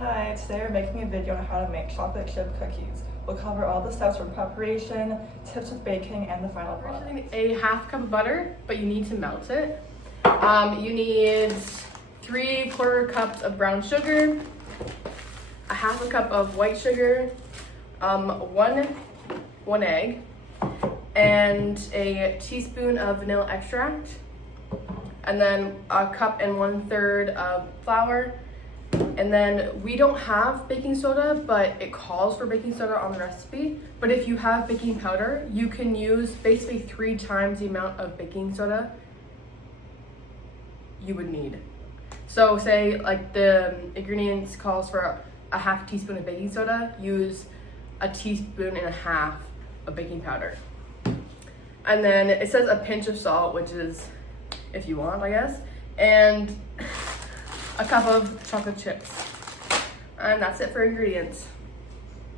Hi, today we're making a video on how to make chocolate chip cookies. We'll cover all the steps from preparation, tips with baking, and the final product. We're using a half cup of butter, but you need to melt it. You need 3/4 cups of brown sugar, a half a cup of white sugar, one egg, and a teaspoon of vanilla extract, and then a cup and 1/3 of flour. And then we don't have baking soda, but it calls for baking soda on the recipe. But if you have baking powder, you can use basically 3 times the amount of baking soda you would need. So say like the ingredients calls for a half teaspoon of baking soda, use a teaspoon and a half of baking powder. And then it says a pinch of salt, which is if you want, I guess, and a cup of chocolate chips. And that's it for ingredients.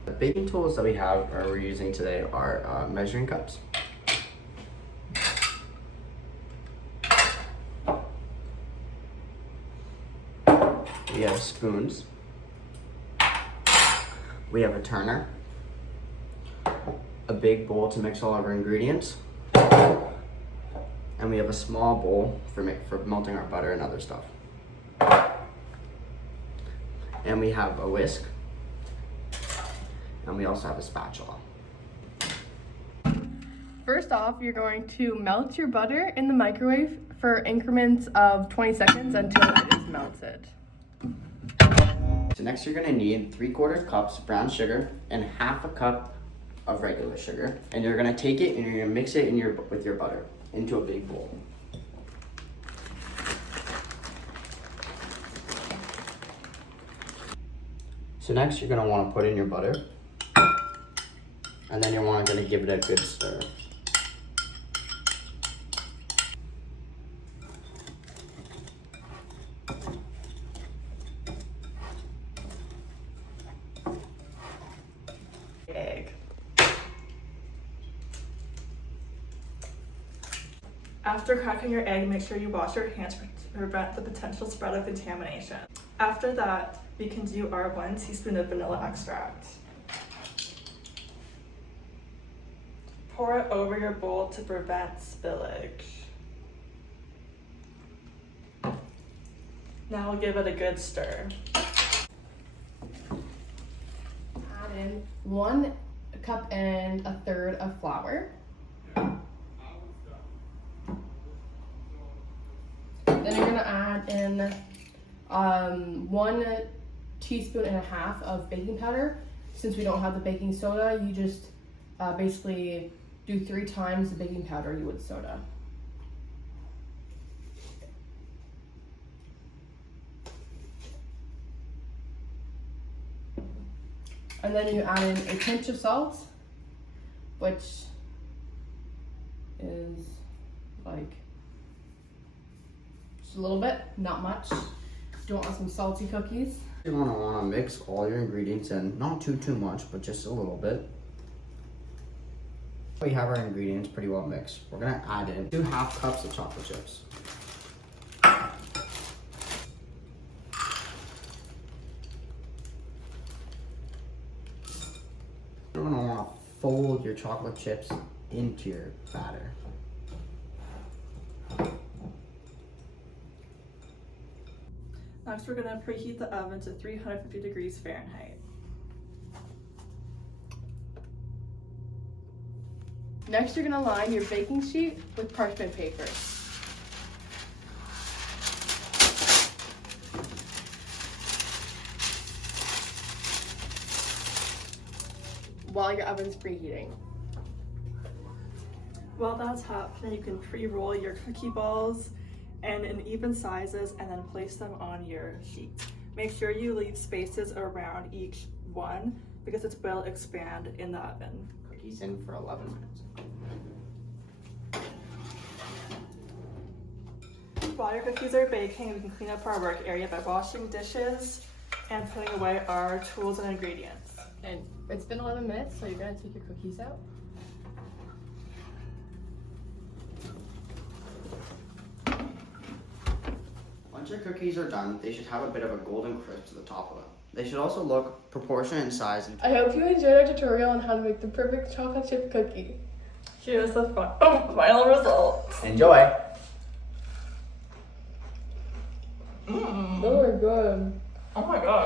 The baking tools that we're using today are measuring cups, we have spoons, we have a turner, a big bowl to mix all of our ingredients, and we have a small bowl for melting our butter and other stuff. And we have a whisk, and we also have a spatula. First off, you're going to melt your butter in the microwave for increments of 20 seconds until it is melted. So next you're gonna need 3/4 cups brown sugar and half a cup of regular sugar. And you're gonna take it and you're gonna mix it with your butter into a big bowl. So next you're gonna wanna put in your butter, and then you're gonna give it a good stir. Egg. After cracking your egg, make sure you wash your hands to prevent the potential spread of contamination. After that, we can do our 1 teaspoon of vanilla extract. Pour it over your bowl to prevent spillage. Now we'll give it a good stir. Add in 1 cup and 1/3 of flour. Then you're gonna add in 1 teaspoon and a half of baking powder. Since we don't have the baking soda, you just basically do 3 times the baking powder you would soda. And then you add in a pinch of salt, which is like just a little bit, not much. You want some salty cookies? You're gonna wanna mix all your ingredients in, not too much, but just a little bit. We have our ingredients pretty well mixed. We're gonna add in 2 half cups of chocolate chips. You're gonna wanna fold your chocolate chips into your batter. Next, we're gonna preheat the oven to 350 degrees Fahrenheit. Next, you're gonna line your baking sheet with parchment paper. While your oven's preheating. While that's happening, you can pre-roll your cookie balls and in even sizes and then place them on your sheet. Make sure you leave spaces around each one because it will expand in the oven. Cookies in for 11 minutes. While your cookies are baking, we can clean up our work area by washing dishes and putting away our tools and ingredients. And it's been 11 minutes, so you're gonna take your cookies out. Once your cookies are done, they should have a bit of a golden crisp to the top of them. They should also look proportionate in size. I hope you enjoyed our tutorial on how to make the perfect chocolate chip cookie. Here's the final result. Enjoy! Oh my god. Oh my god.